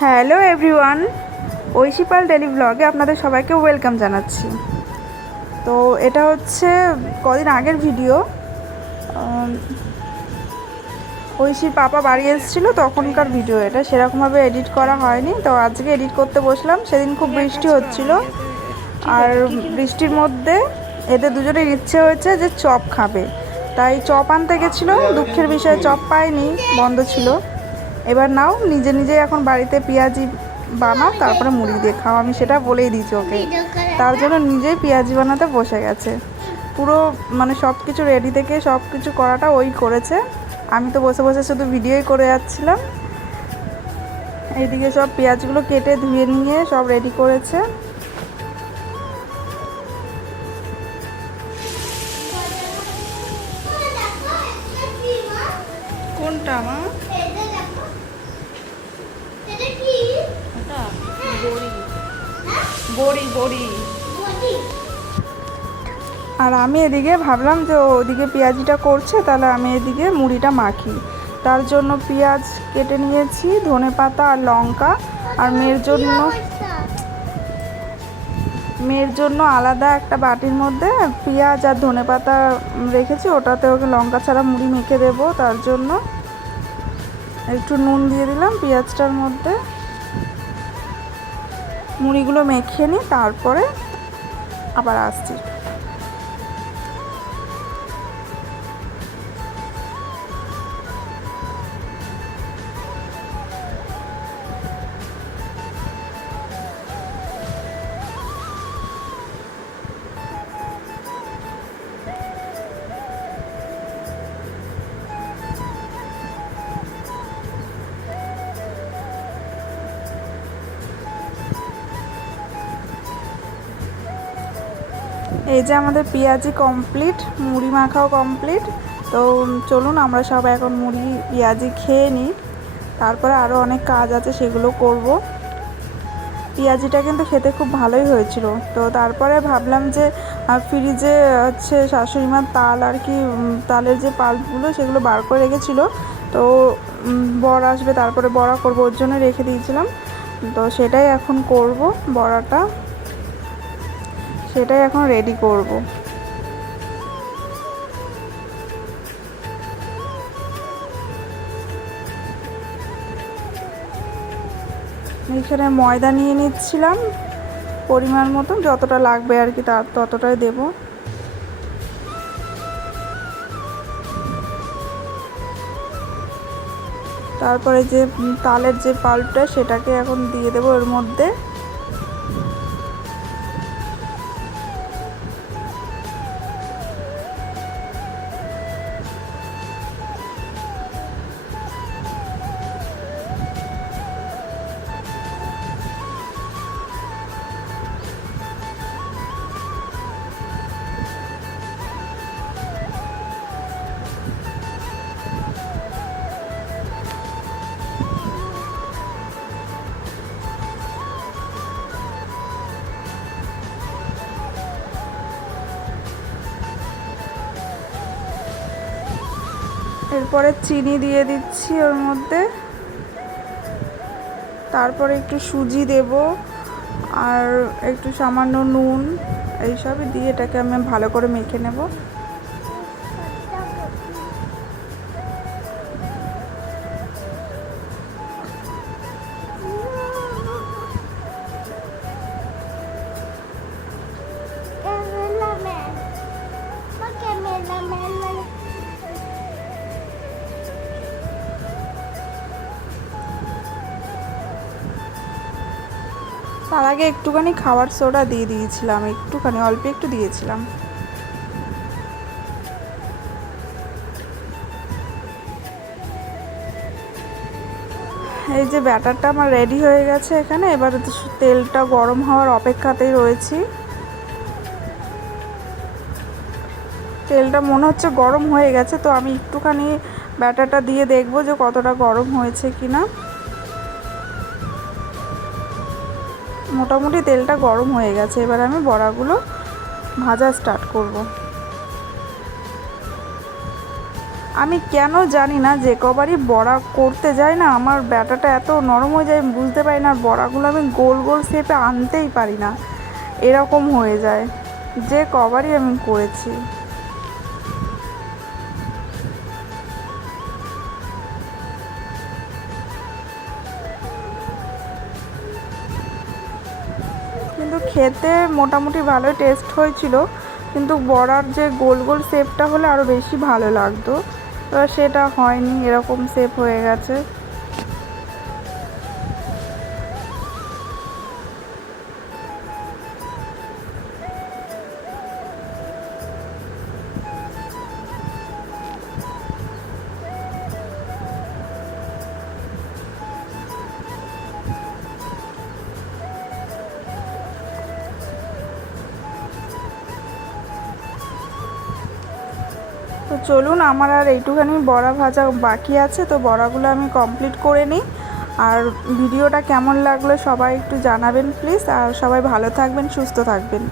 Hello everyone, ঐশীপাল daily ব্লগে আপনাদের সবাইকে ওয়েলকাম জানাচ্ছি। তো এটা হচ্ছে কদিন আগের ভিডিও। ঐশীর পাপা বাড়ি এসেছিলো তখনকার ভিডিও, এটা সেরকমভাবে এডিট করা হয়নি। তো আজকে এডিট করতে বসলাম। সেদিন খুব বৃষ্টি হচ্ছিল, আর বৃষ্টির মধ্যে এদের দুজনের ইচ্ছে হয়েছে যে চপ খাবে, তাই চপ আনতে গেছিলো। দুঃখের বিষয়ে চপ পায়নি, বন্ধ ছিল। এবার নাও, নিজে নিজে এখন বাড়িতে পেঁয়াজি বানাও, তারপরে মুড়ি দিয়ে খাও। আমি সেটা বলেই দিয়েছি ওকে, তার জন্য নিজেই পেঁয়াজি বানাতে বসে গেছে। পুরো মানে সব কিছু রেডি থেকে সব কিছু করাটা ওই করেছে। আমি তো বসে বসে শুধু ভিডিওই করে যাচ্ছিলাম। এইদিকে সব পেঁয়াজগুলো কেটে ধুয়ে নিয়ে সব রেডি করেছে। কোনটা মা? বড়ি বড়ি। আর আমি এদিকে ভাবলাম যে ওদিকে পেঁয়াজিটা করছে, তাহলে আমি এদিকে মুড়িটা মাখি। তার জন্য পেঁয়াজ কেটে নিয়েছি, ধনেপাতা আর লঙ্কা। আর মেয়ের জন্য আলাদা একটা বাটির মধ্যে পেঁয়াজ আর ধনেপাতা রেখেছি, ওটাতে ওকে লঙ্কা ছাড়া মুড়ি মেখে দেবো। তার জন্য একটু নুন দিয়ে দিলাম পেঁয়াজটার মধ্যে। মুড়িগুলো মেখে নিই, তারপরে আবার আসছি। এই যে আমাদের পেঁয়াজি কমপ্লিট, মুড়ি মাখাও কমপ্লিট। তো চলুন আমরা সব এখন মুড়ি পেঁয়াজি খেয়ে নিই, তারপরে আরও অনেক কাজ আছে সেগুলো করব। পেঁয়াজিটা কিন্তু খেতে খুব ভালোই হয়েছিল। তো তারপরে ভাবলাম যে ফ্রিজে হচ্ছে শাশুড়িমার তাল আর কি, তালের যে পাল্পগুলো সেগুলো বার করে রেখেছিলো। তো বর আসবে, তারপরে বড়া করবো, ওর জন্য রেখে দিয়েছিলাম। তো সেটাই এখন করব, বড়াটা সেটাই এখন রেডি করব। এখানে ময়দা নিয়ে নিচ্ছিলাম পরিমাণ মতো, যতটা লাগবে আর কি তার ততটাই দেব। তারপরে যে তালের যে পাল্পটা সেটাকে এখন দিয়ে দেবো এর মধ্যে। এরপরে চিনি দিয়ে দিচ্ছি ওর মধ্যে, তারপরে একটু সুজি দেব আর একটু সামান্য নুন, এইসবই দিয়ে এটাকে আমি ভালো করে মেখে নেব। তার আগে একটুখানি খাবার সোডা দিয়ে দিয়েছিলাম, একটুখানি অল্প একটু দিয়েছিলাম। এই যে ব্যাটারটা আমার রেডি হয়ে গেছে এখানে। এবার তেলটা গরম হওয়ার অপেক্ষাতেই রয়েছি। তেলটা মনে হচ্ছে গরম হয়ে গেছে, তো আমি একটুখানি ব্যাটারটা দিয়ে দেখবো যে কতটা গরম হয়েছে কিনা। মোটামুটি তেলটা গরম হয়ে গেছে, এবার আমি বড়াগুলো ভাজা স্টার্ট করব। আমি কেন জানি না, যে কবারই বড়া করতে যাই না আমার ব্যাটাটা এত নরম হয়ে যায়, আমি বুঝতে পারি না। আর বড়াগুলো আমি গোল গোল শেপে আনতেই পারি না, এরকম হয়ে যায় যে কবারই আমি করেছি। কিন্তু খেতে মোটামুটি ভালোই টেস্ট হয়েছিল, কিন্তু বড়ার যে গোল গোল শেপটা হলে আরও বেশি ভালো লাগতো, এবার সেটা হয়নি, এরকম শেপ হয়ে গেছে। তো চলুন, আমার আর এইটুখানি বড়া ভাজা বাকি আছে, তো বড়াগুলো আমি কমপ্লিট করে নিই। আর ভিডিওটা কেমন লাগলো সবাই একটু জানাবেন প্লিজ, আর সবাই ভালো থাকবেন, সুস্থ থাকবেন।